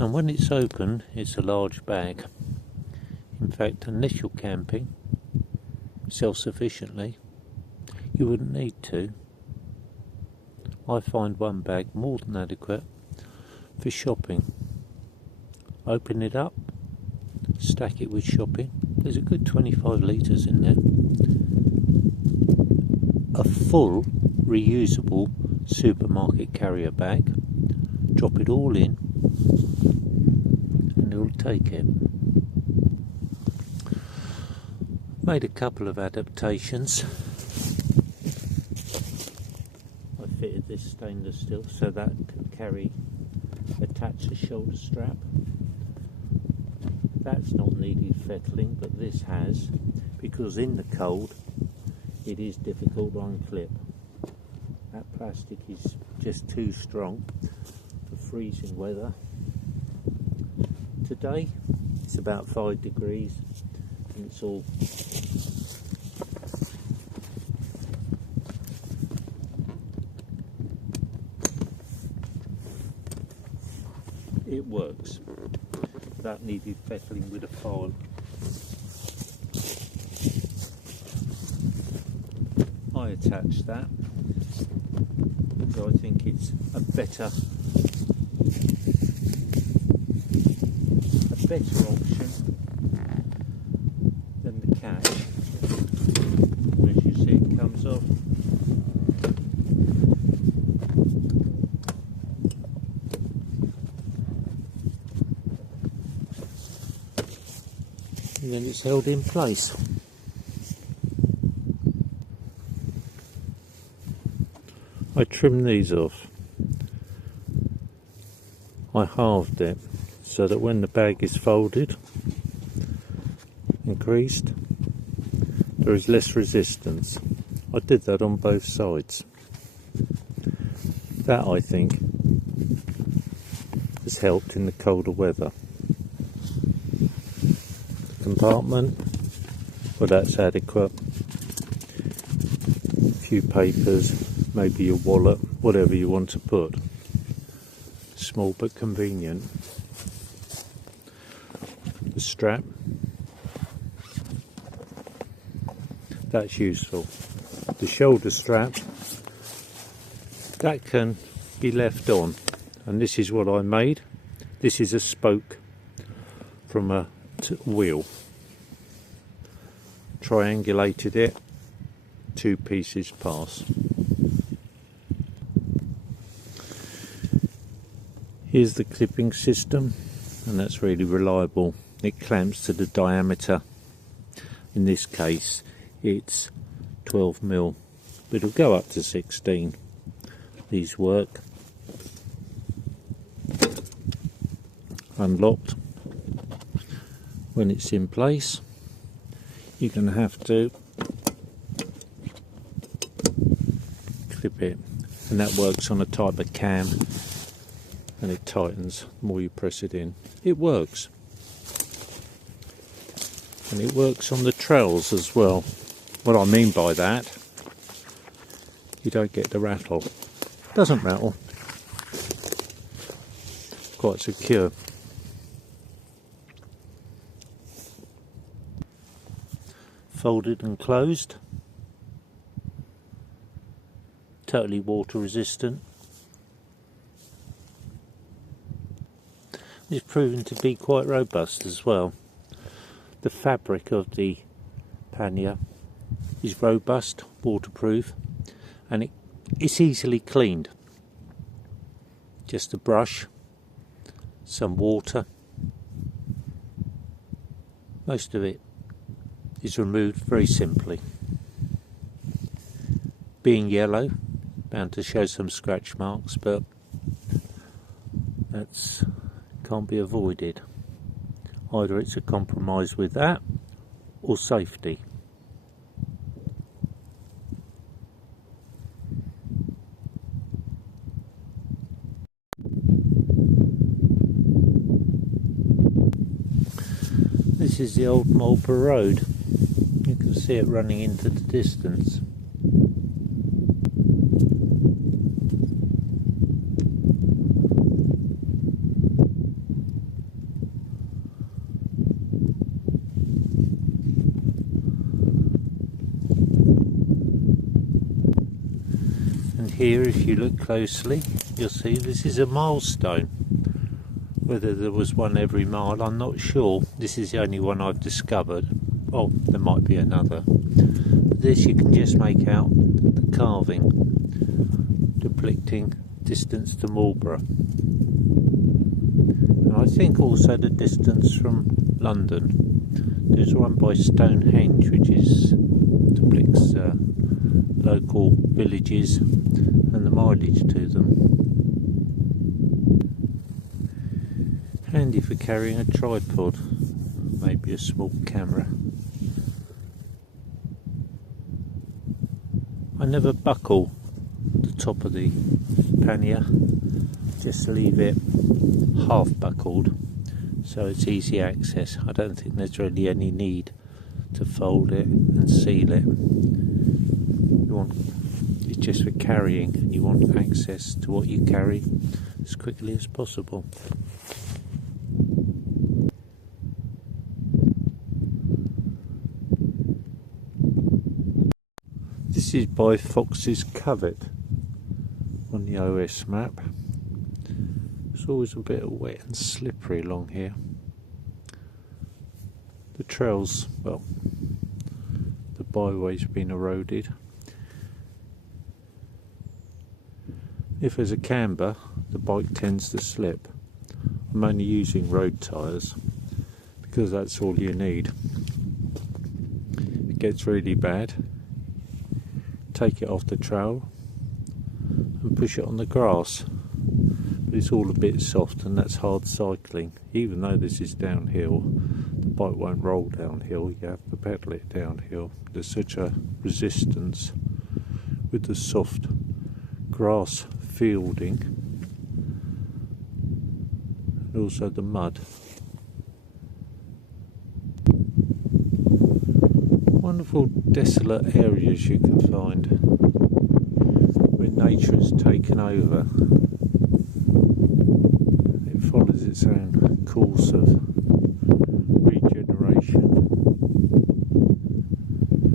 And when it's open, it's a large bag. In fact, unless you're camping self-sufficiently, you wouldn't need to. I find one bag more than adequate for shopping. Open it up, stack it with shopping. There's a good 25 litres in there. A full reusable supermarket carrier bag. Drop it all in and it'll take it. Made a couple of adaptations. I fitted this stainless steel so that can attach a shoulder strap. That's not needed fettling, but this has, because in the cold it is difficult to unclip. That plastic is just too strong for freezing weather. Today it's about 5 degrees and it's all it works. That needed fettling with a file. I attached that because I think it's a better option than the catch. As you see, it comes off. And then it's held in place. I trimmed these off. I halved it so that when the bag is folded and creased, there is less resistance. I did that on both sides. That, I think, has helped in the colder weather. Compartment, well, that's adequate. A few papers, maybe your wallet, whatever you want to put. Small but convenient. The strap, that's useful. The shoulder strap, that can be left on, and this is what I made. This is a spoke from a wheel. Triangulated it, 2 pieces pass. Here's the clipping system, and that's really reliable. It clamps to the diameter. In this case it's 12mm, but it'll go up to 16. These work. Unlocked. When it's in place, you're going to have to clip it, and that works on a type of cam, and it tightens the more you press it in. It works, and it works on the trails as well. What I mean by that, you don't get the rattle. It doesn't rattle. Quite secure. Folded and closed. Totally water resistant. It's proven to be quite robust as well. The fabric of the pannier is robust, waterproof, and it's easily cleaned. Just a brush, some water. Most of it is removed very simply. Being yellow, bound to show some scratch marks, but that's can't be avoided. Either it's a compromise with that or safety. This is the old Marlborough Road. You can see it running into the distance. here, if you look closely, you'll see this is a milestone. Whether there was one every mile, I'm not sure. This is the only one I've discovered. Oh, there might be another. But this, you can just make out the carving depicting distance to Marlborough. And I think also the distance from London. There's one by Stonehenge, which depicts local villages and the mileage to them. Handy for carrying a tripod, maybe a small camera. I never buckle the top of the pannier, just leave it half buckled so it's easy access. I don't think there's really any need to fold it and seal it. It's just for carrying, and you want access to what you carry as quickly as possible. This is by Fox's Covert on the OS map. It's always a bit wet and slippery along here. The trails, well, the byway's been eroded. If there's a camber, the bike tends to slip. I'm only using road tyres because that's all you need. If it gets really bad, take it off the trail and push it on the grass. But it's all a bit soft, and that's hard cycling. Even though this is downhill, the bike won't roll downhill, you have to pedal it downhill. There's such a resistance with the soft grass fielding, and also the mud. Wonderful desolate areas you can find where nature has taken over. It follows its own course of regeneration.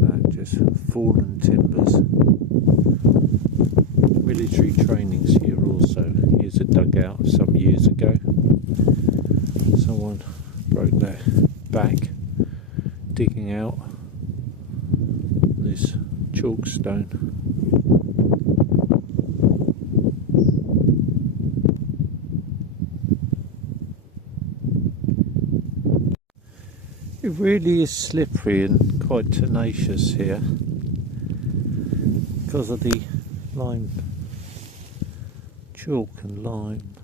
That just fallen timbers. Military trainings here also. Here's a dugout some years ago. Someone broke their back digging out this chalk stone. It really is slippery and quite tenacious here because of the lime, chalk and lime.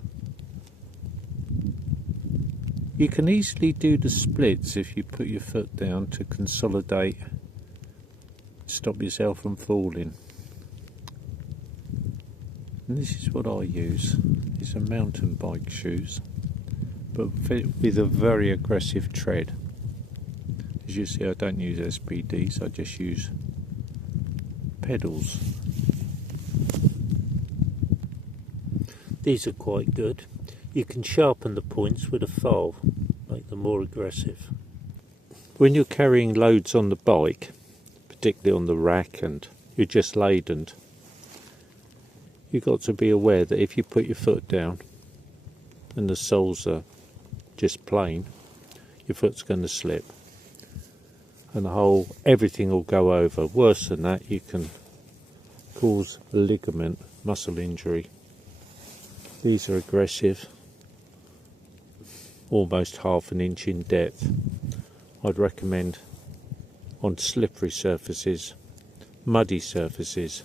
You can easily do the splits if you put your foot down to consolidate, stop yourself from falling. And this is what I use. These are mountain bike shoes, but with a very aggressive tread. As you see, I don't use SPDs, I just use pedals. These are quite good. You can sharpen the points with a file, make them more aggressive. When you're carrying loads on the bike, particularly on the rack, and you're just laden, you've got to be aware that if you put your foot down and the soles are just plain, your foot's going to slip and everything will go over. Worse than that, you can cause a ligament muscle injury. These are aggressive, almost half an inch in depth. I'd recommend on slippery surfaces, muddy surfaces,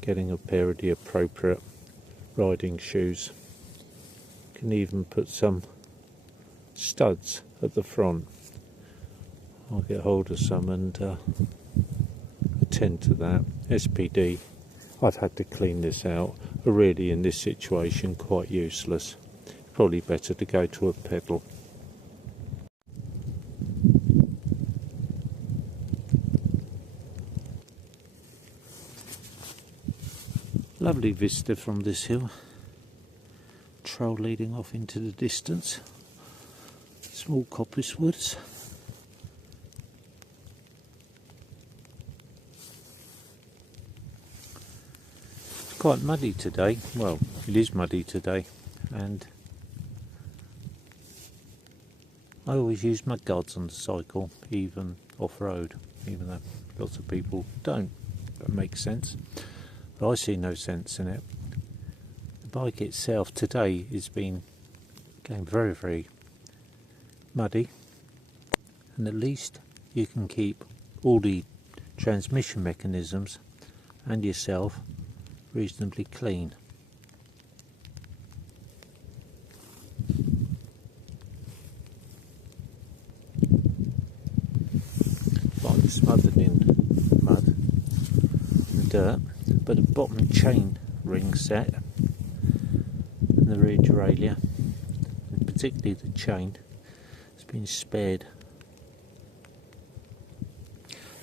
getting a pair of the appropriate riding shoes. You can even put some studs at the front. I'll get hold of some and attend to that. SPD, I've had to clean this out, are really in this situation quite useless. Probably better to go to a pedal. Lovely vista from this hill. Trail leading off into the distance. Small coppice woods. quite muddy today. Well, it is muddy today, and I always use mud guards on the cycle, even off-road, even though lots of people don't. That makes sense, but I see no sense in it. The bike itself today has been going very, very muddy, and at least you can keep all the transmission mechanisms and yourself reasonably clean. Bike smothered in mud and dirt, but the bottom chain ring set and the rear derailleur, and particularly the chain, has been spared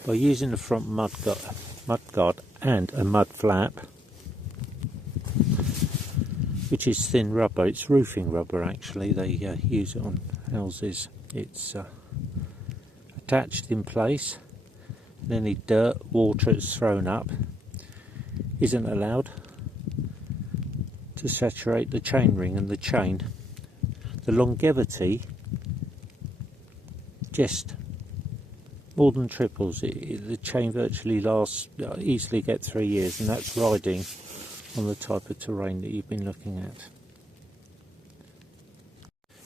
by using the front mud guard and a mud flap, which is thin rubber. It's roofing rubber actually. They use it on houses. It's attached in place, and any dirt, water that's thrown up isn't allowed to saturate the chain ring and the chain. The longevity just more than triples. The chain virtually lasts, easily get 3 years, and that's riding on the type of terrain that you've been looking at.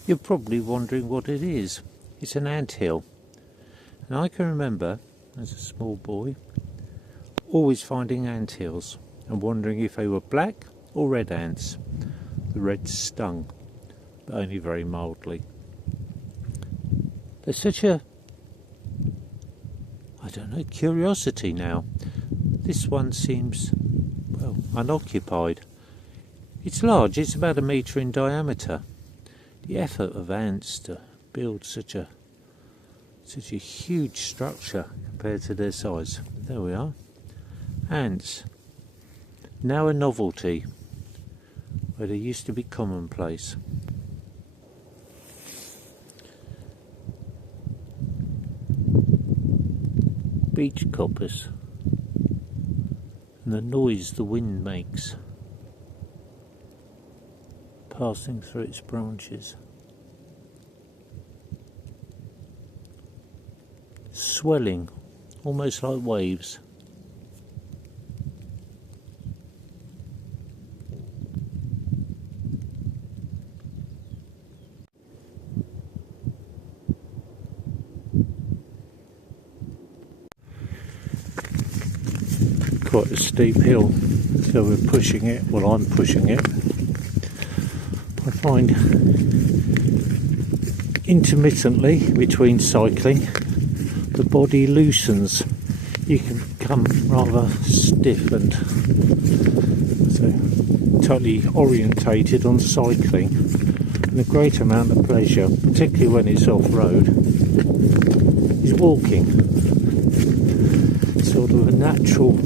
You're probably wondering what it is. It's an anthill, and I can remember as a small boy always finding anthills and wondering if they were black or red ants. The red stung, but only very mildly. There's such a, I don't know, curiosity now. This one seems, well, unoccupied. It's large, it's about 1 metre in diameter. The effort of ants to build such a huge structure compared to their size. There we are. Ants. Now a novelty, where they used to be commonplace. Beach coppers, and the noise the wind makes passing through its branches. Swelling, almost like waves. Quite a steep hill, so we're pushing it. Well, I'm pushing it. I find intermittently between cycling, the body loosens. You can become rather stiff and so totally orientated on cycling, and a great amount of pleasure, particularly when it's off-road, is walking. Sort of a natural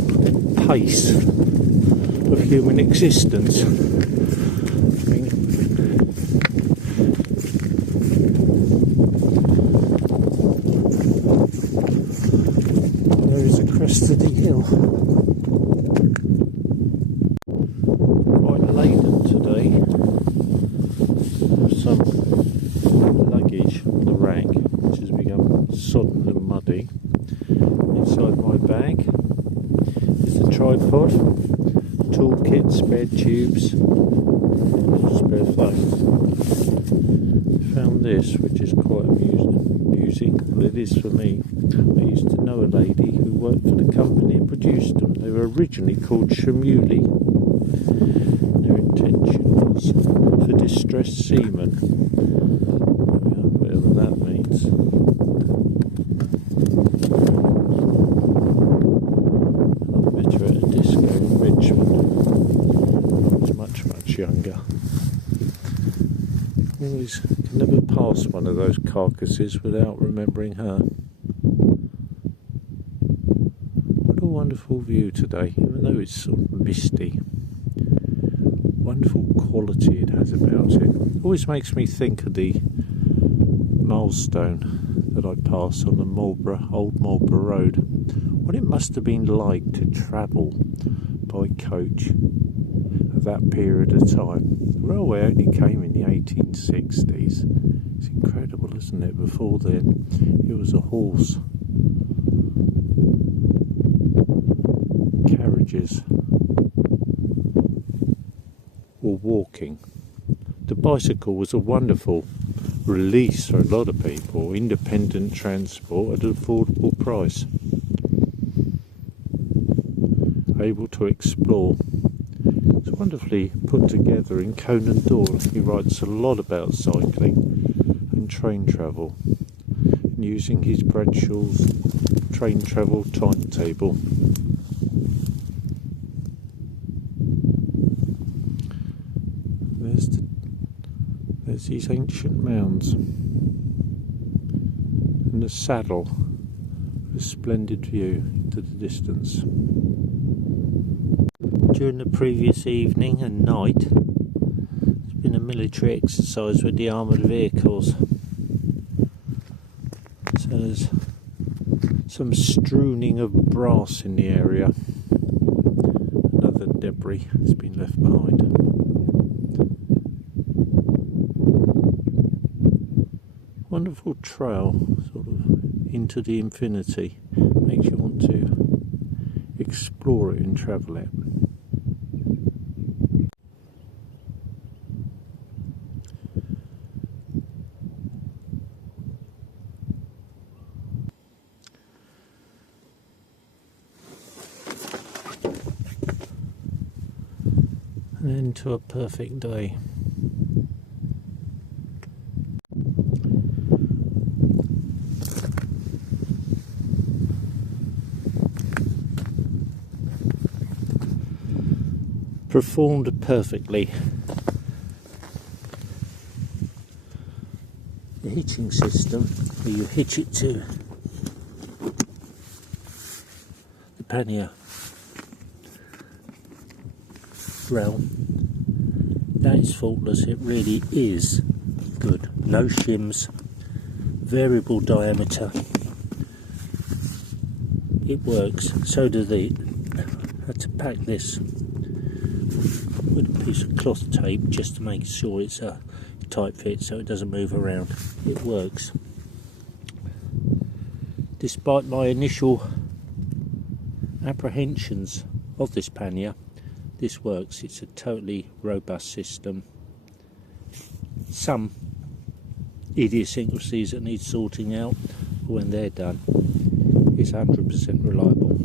pace of human existence. I mean, there is a crest of the hill. Quite laden today. There's some luggage on the rack, which has become sodden and muddy. Inside my bag is the tripod, toolkit, spare tubes, spare flask. Found this, which is quite amusing. Well, it is for me. I used to know a lady who worked for the company and produced them. They were originally called Shmuley. Their intention was for distressed seamen, whatever that means. Younger. Always can never pass one of those carcasses without remembering her. What a wonderful view today, even though it's sort of misty. Wonderful quality it has about it. Always makes me think of the milestone that I pass on the old Marlborough Road. What it must have been like to travel by coach that period of time. The railway only came in the 1860s. It's incredible, isn't it? Before then, it was a horse, carriages, or walking. The bicycle was a wonderful release for a lot of people, independent transport at an affordable price. Able to explore. It's wonderfully put together in Conan Doyle. He writes a lot about cycling and train travel, and using his Bradshaw's train travel timetable. There's these ancient mounds and the saddle, a splendid view into the distance. During the previous evening and night, there's been a military exercise with the armoured vehicles. So there's some strewing of brass in the area. Another debris has been left behind. Wonderful trail, sort of into the infinity. Makes you want to explore it and travel it. And into a perfect day. Performed perfectly. The hitching system, where you hitch it to the pannier rail, that is faultless. It really is good. No shims, variable diameter. It works. So do the. I had to pack this with a piece of cloth tape just to make sure it's a tight fit so it doesn't move around. It works. Despite my initial apprehensions of this pannier, this works. It's a totally robust system. Some idiosyncrasies that need sorting out, but when they're done, it's 100% reliable.